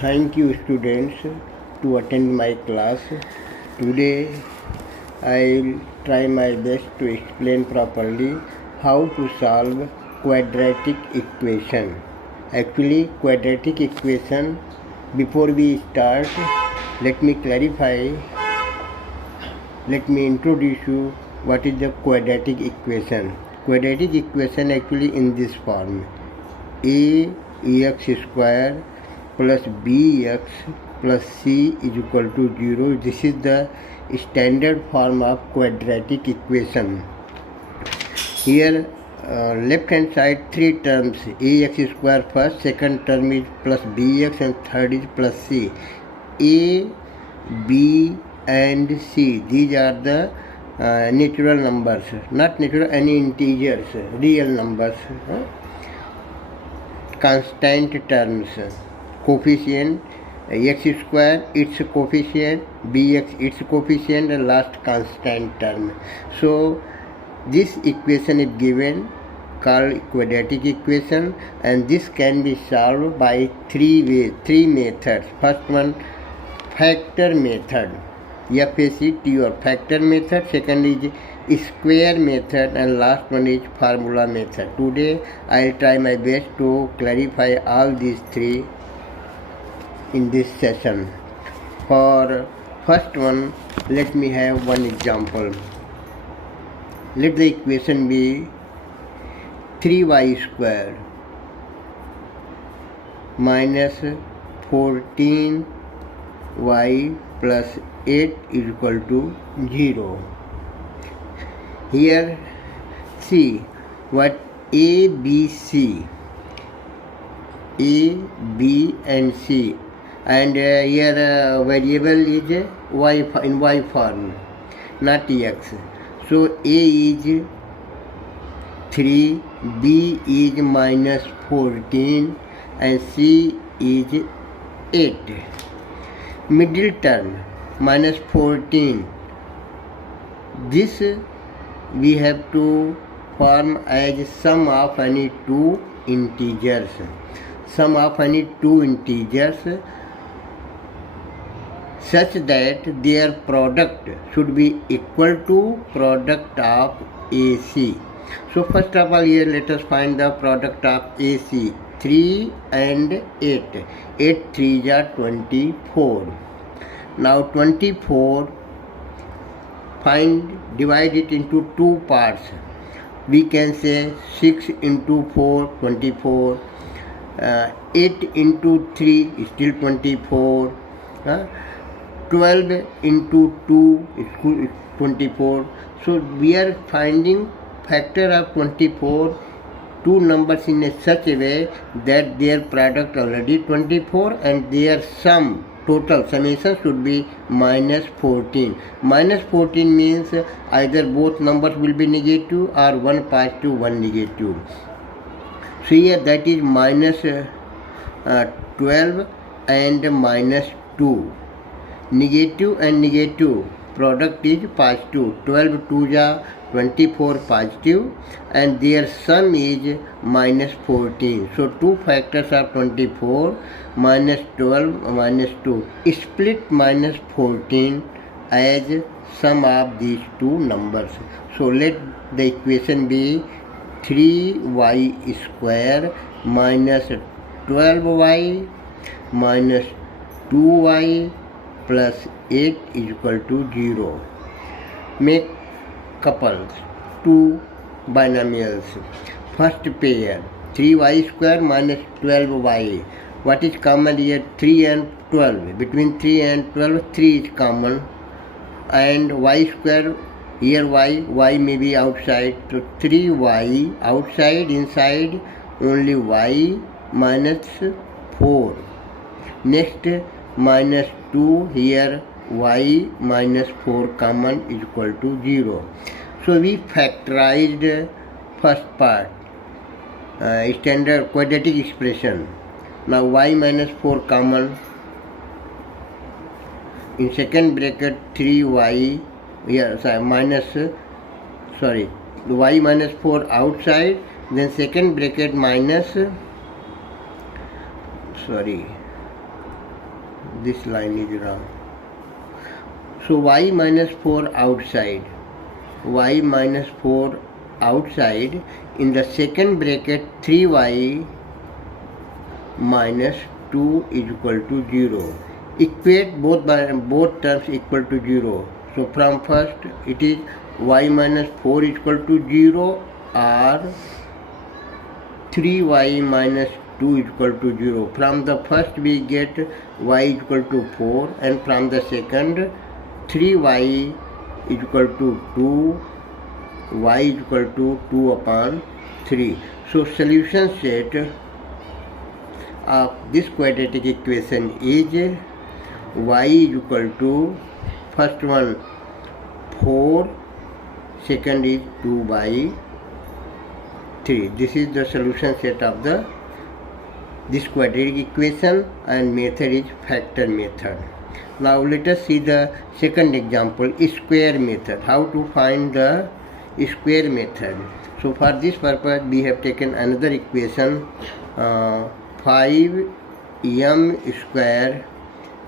Thank you students to attend my class. Today I'll try my best to explain properly how to solve quadratic equation. Actually quadratic equation, before we start, let me clarify, let me introduce you what is the quadratic equation. Quadratic equation actually in this form: ax square plus bx plus c is equal to 0. This is the standard form of quadratic equation. Here left hand side three terms: ax square first, second term is plus bx, and third is plus c. A, b and c, these are the natural numbers, not natural, any integers, real numbers, constant terms. Coefficient: x square its coefficient, bx its coefficient, and last constant term. So this equation is given, called quadratic equation, and this can be solved by three methods. First one, factor method, FACT or factor method. Second is square method, and last one is formula method. Today I will try my best to clarify all these three in this session. For first one, let me have one example. Let the equation be 3y square minus 14y plus 8 is equal to 0. Here see what A, B, C, A, B and C, and here variable is y in y form, not x. So A is 3, B is minus 14, and C is 8. Middle term minus 14, this we have to form as sum of any two integers. Sum of any two integers such that their product should be equal to product of AC. So first of all, here let us find the product of AC. 3 and 8. 8 3s are 24. Now 24, divide it into two parts. We can say 6 into 4, 24. 8 into 3 is still 24. 12 into 2 is 24. So we are finding factor of 24, two numbers in such a way that their product already 24 and their sum, total summation should be minus 14. Minus 14 means either both numbers will be negative or one positive, one negative. So here that is minus 12 and minus 2. Negative and negative, product is positive. 12 2s are 24 positive, and their sum is minus 14. So two factors are 24, minus 12, minus 2. Split minus 14 as sum of these two numbers. So let the equation be 3y square minus 12y minus 2y plus 8 is equal to 0. Make couples, two binomials. First pair, 3y square minus 12y. What is common here? 3 and 12. Between 3 and 12, 3 is common. And y square, here y may be outside. So 3y outside, inside only y minus 4. Next, minus 2, here y minus 4 common is equal to 0. So we factorized first part, standard quadratic expression. Now y minus 4 common, in second bracket 3y, y minus 4 outside, then second bracket minus this line is wrong. So y minus 4 outside, y minus 4 outside, in the second bracket 3y minus 2 is equal to 0. Equate both terms equal to 0. So from first it is y minus 4 is equal to 0 or 3y minus 2 is equal to 0. From the first we get y is equal to 4, and from the second 3y is equal to 2, y is equal to 2 upon 3. So solution set of this quadratic equation is y is equal to, first one 4, second is 2 by 3. This is the solution set of this quadratic equation, and method is factor method. Now let us see the second example, square method. How to find the square method? So for this purpose we have taken another equation, 5m square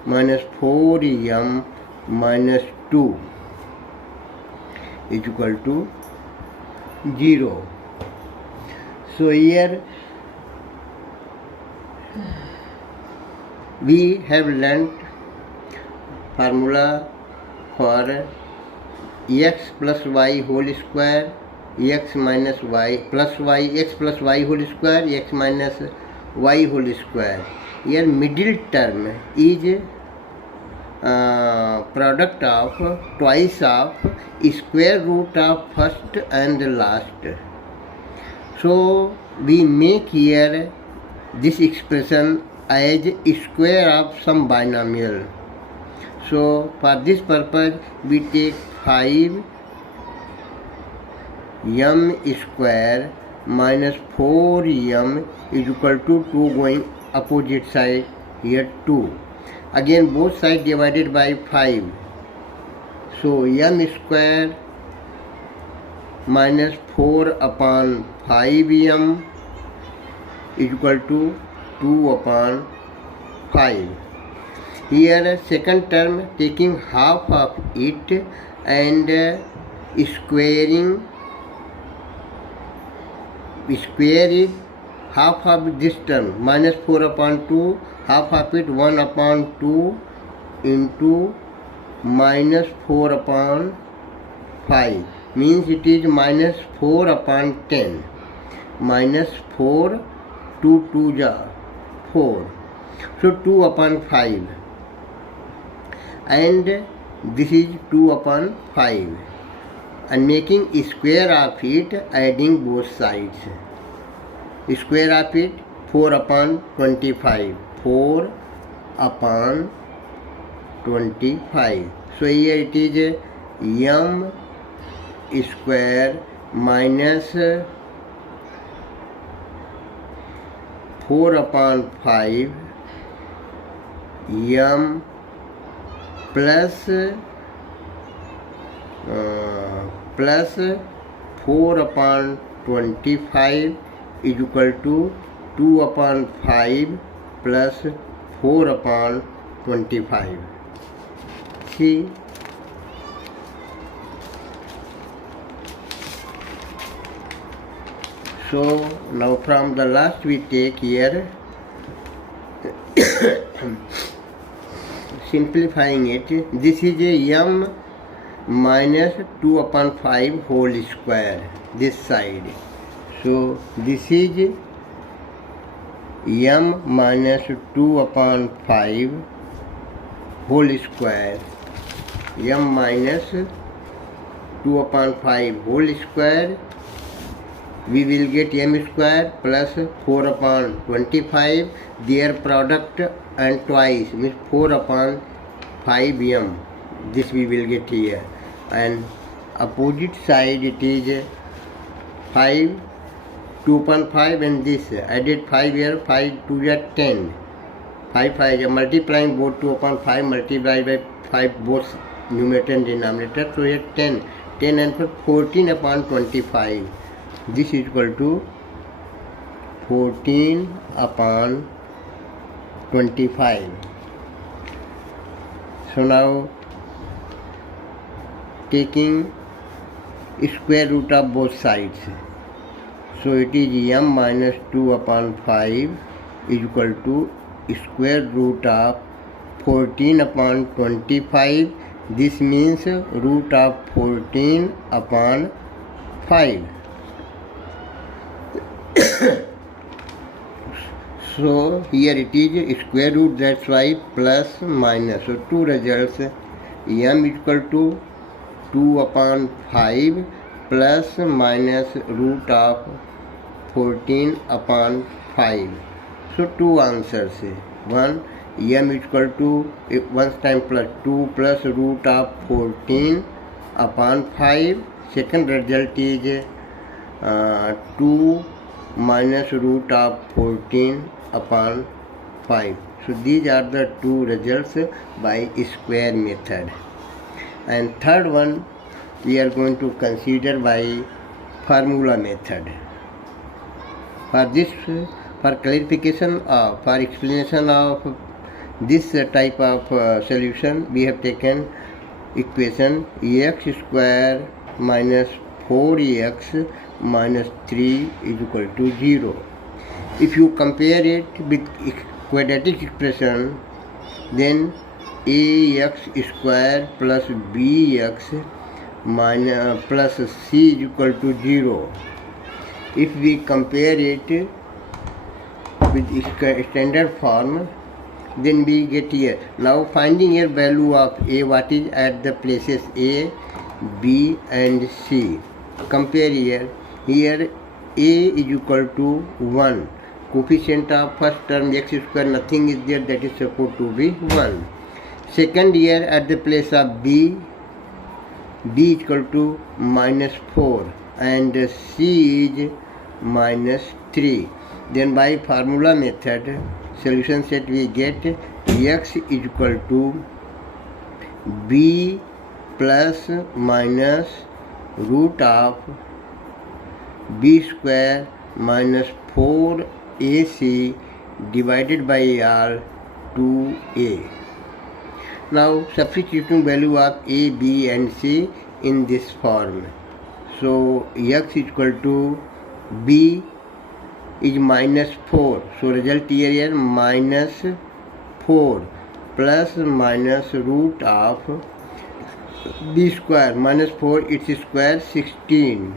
minus 4m minus 2 is equal to 0. So here we have learnt formula for x plus y whole square, x minus y plus y, x plus y whole square, x minus y whole square. Here middle term is product of twice of square root of first and last. So we make here this expression as square of some binomial. So for this purpose we take 5m square minus 4m is equal to 2 going opposite side, here 2. Again both sides divided by 5. So m square minus 4 upon 5m is equal to 2 upon 5. Here second term taking half of it and squaring, square it, half of this term minus 4 upon 2, half of it 1 upon 2 into minus 4 upon 5, means it is minus 4 upon 10, minus 4, 2 2 ja 4, so 2 upon 5, and this is 2 upon 5, and making square of it, adding both sides. Square of it 4 upon 25, 4 upon 25. So here it is m square minus 4 upon 5 m plus 4 upon 25 is equal to 2 upon 5 plus 4 upon 25. See, so now from the last we take here simplifying it, this is a m minus 2 upon 5 whole square, this side. So this is m minus 2 upon 5 whole square, m minus 2 upon 5 whole square, we will get m square plus 4 upon 25, their product and twice means 4 upon 5m, this we will get here, and opposite side it is 5, 2 upon 5, and this added 5 here, 5 2 are 10, 5 5 multiplying both 2 upon 5 multiplied by 5 both numerator and denominator, so here 10 and 14 upon 25, this is equal to 14 upon 25. So now taking square root of both sides, so it is m minus 2 upon 5 is equal to square root of 14 upon 25. This means root of 14 upon 5. So here it is square root, that's why plus minus. So two results, m equal to 2 upon 5 plus minus root of 14 upon 5. So two answers. One, m equal to 1 time plus 2 plus root of 14 upon 5. Second result is 2 minus root of 14 upon 5. So these are the two results by square method. And third one we are going to consider by formula method. For this, for clarification of, for explanation of this type of solution, we have taken equation x square minus 4x minus 3 is equal to 0. If you compare it with quadratic expression, then ax square plus bx minus plus c is equal to 0. If we compare it with standard form, then we get here. Now finding a value of a, what is at the places a, b and c. Compare here. Here a is equal to 1. Coefficient of first term x square, nothing is there, that is supposed to be 1. Second, here at the place of b is equal to minus 4 and c is minus 3. Then by formula method solution set we get x is equal to b plus minus root of b square minus 4ac divided by r 2a. Now substituting value of a, b and c in this form. So x is equal to b is minus 4. So result here is minus 4 plus minus root of b square minus 4 its square 16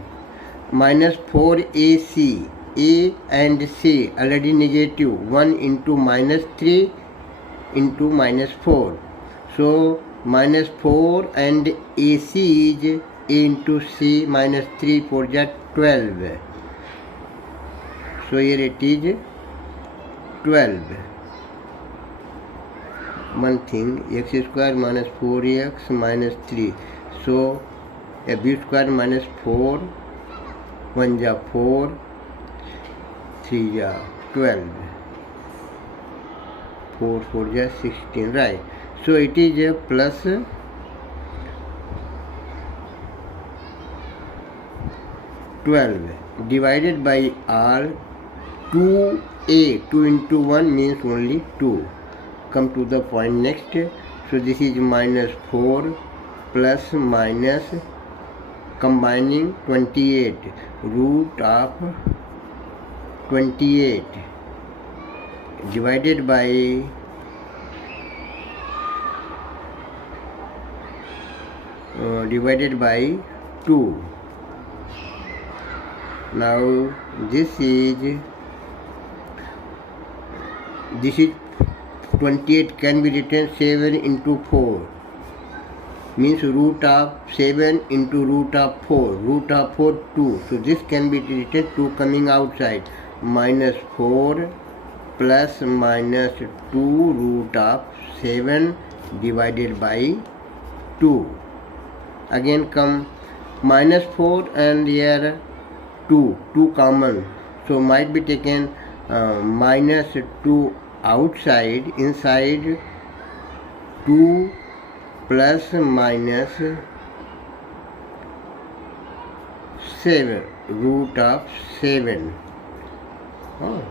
minus 4ac. A and c already negative, 1 into minus 3 into minus 4. So minus 4 and ac is a into c minus 3 for that 12. So here it is 12. One thing, x square minus 4x minus 3. So a b square minus 4, 1 ja 4, 3 ja 12, 4 4 ja 16, right. So it is a plus 12 divided by r 2a. 2 into 1 means only 2. Come to the point next. So this is minus 4 plus minus combining 28 root of 28 divided by divided by 2. Now this is 28 can be written 7 into 4 means root of 7 into root of 4. Root of 4 2. So this can be written 2 coming outside, minus 4 plus minus 2 root of 7 divided by 2. Again come minus 4 and here 2 common. So might be taken minus 2 outside, inside 2 plus minus 7 root of 7. Oh.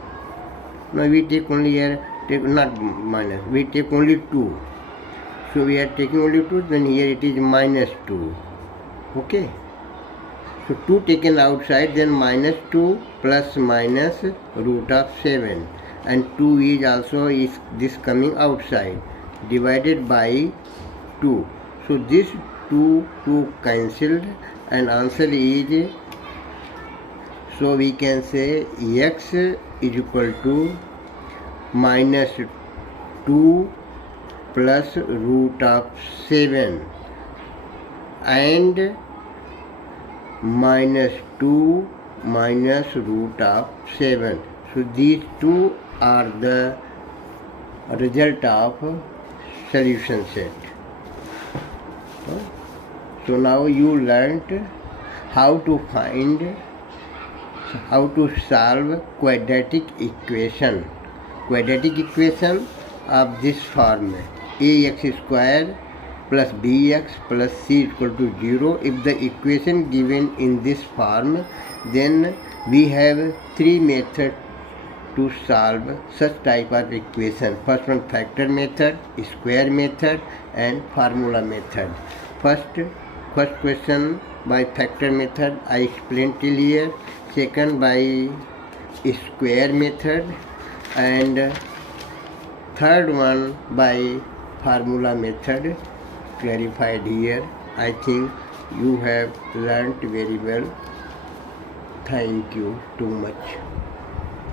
Now we take only here, take not minus, we take only 2. So we are taking only 2, then here it is minus 2. Okay. So 2 taken outside, then minus 2 plus minus root of 7. And 2 is also this coming outside, divided by 2. So this 2 cancelled, and answer is, so we can say x is equal to minus 2 plus root of 7 and minus 2 minus root of 7. So these two are the result of solution set. So now you learnt how to solve quadratic equation of this form: ax square plus bx plus c equal to 0. If the equation given in this form, then we have 3 methods to solve such type of equation. First one, factor method, square method, and formula method. First question by factor method I explained till here. Second by square method, and third one by formula method clarified here. I think you have learnt very well. Thank you too much.